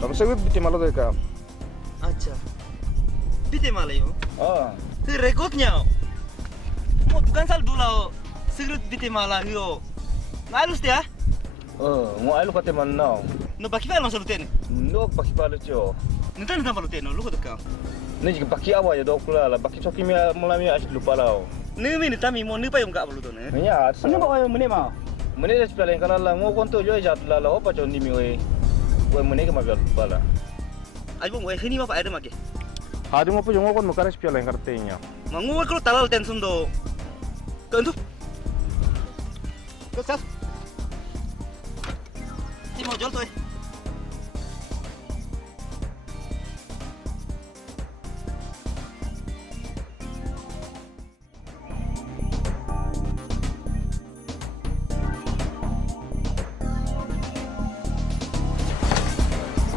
Tam segwit biti malo deh kam. अच्छा बीते माला यो Oh. 그 레코드냐 뭐 두간 살 둘라오 시그릿 बीते माला यो 말루스 야 Oh, mau alu kate mana? 너 바퀴 발랑 서로 때네 No baki pala cio. 너는 다 발로 때네 lu kodok Ni jika baki awa ya dokula la baki coki mia mulami asyik lupa lau. 너미 니타미 뭐 너빠 용 가블로 도네 Nya, Ano ba kayo muni ma? Mene dah sepala yang kalau lah mau konto jo jat lah lah apa condi mi we. We mene ke mabel lupa lah. 아이고 뭐 흔히 뭐 봐야 돼 막게 Hadi mau pujuk ngokon mau kares sepala yang kartenya. 망고 그로 달라올 땐 숨도 건두 그 SAS 이모 절도해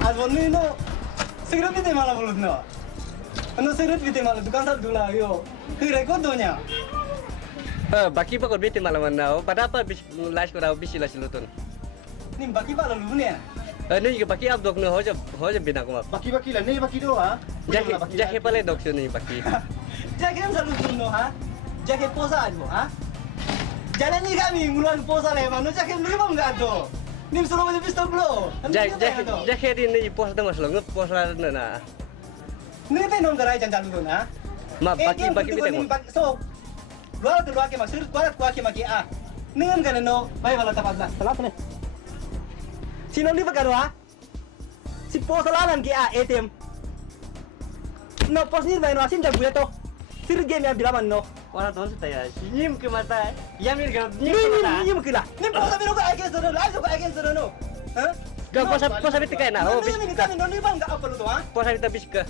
आज भन्नु न सिगरेट पिते मलाई बोल्नु न अनि सिगरेट पिते मलाई दुकान साल दुला यो खिरेको दोnya Baki pa ko biti malaman pada apa las ko daw bisi las lutun. नि बाकी बाला लुने Ano yung baki abdok no hoja bina ko map. Baki lah, ni baki do ha. Jahe pala dok ni baki. जाके हम सब सुन्नु हा जाके पोसा आज हो हा जाने नि गामी मुलन पोसा ले मानु जाके नि बम गादो निम सुनो मैले बिस्तर blow Jahe din ni pos da maslong pos na. नि पे नम गराइ जन चालु ना Ma baki biti mo. so luar ke luar ke maksud luar ke maki a ningen kana no bai wala tapat na salat ne sino ni bagaro ha si posalanan ki a ATM no pos ni bai no asin jabu to sir game yang bilaman no Wala ton sa taya. Nim ke mata. Yamir ga ni nim ke mata. ni mukila ni posa biro ka against no live ko against no ha Ga posa biti kay na. ni ni kami no ni bang ka upload to ha Posa biti bis ka.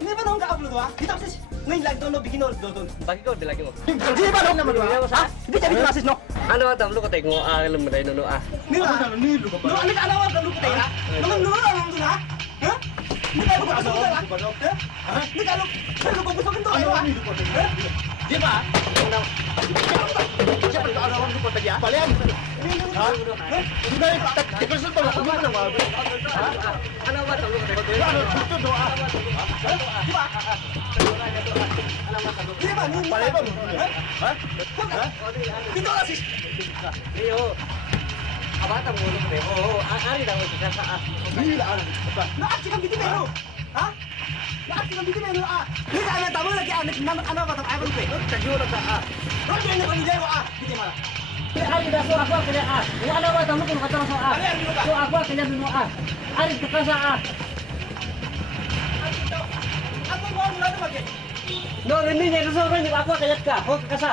ni ba no ka upload to ha kita sih ngai like to no begin no do Baki ko dilagi mo. di ba no naman ha di jadi klasis no Ano ba tam lu ko tay ngo alam mo no ah. Ni lah, ni lu ko. Lu ani ka alawan ka lu ko tayo. Naman lu lang lu na. Ha? Ni ka lu ko aso. Ha? Ni ka lu ko gusto kento ayo. Ha? Di ba? Siapa ka alawan lu ko tayo? Balian. Ha? Hindi ka tikos to ko na ma. Ano ba tam lu ko tay? Ano gusto do ah. Di ba? Di ba ni balian ba? Ha? Ha? Dito la sis. Iyo. Abata mo lu ko. Oh, ari daw sa sa. Ni lah. Naat si kang biti mero. Ha? Naat si kang biti mero ah. Ni ka ana tamo lagi anak nama ana ba tam ayun pe. Kagyo na ka ah. Ro ni na kanilay ko ah. Biti mara. Ari dah so aku kena ah. Wala wa tamu kun kata so ah. So aku kena dulu ah. Ari kekasa ah. Ako mo ang lalo magi. No ini ni so ni aku kaya ka. Ho kekasa.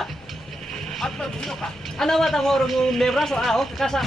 At magbuno ka. Ana wa tamu ro mebra so ah. Ho kekasa.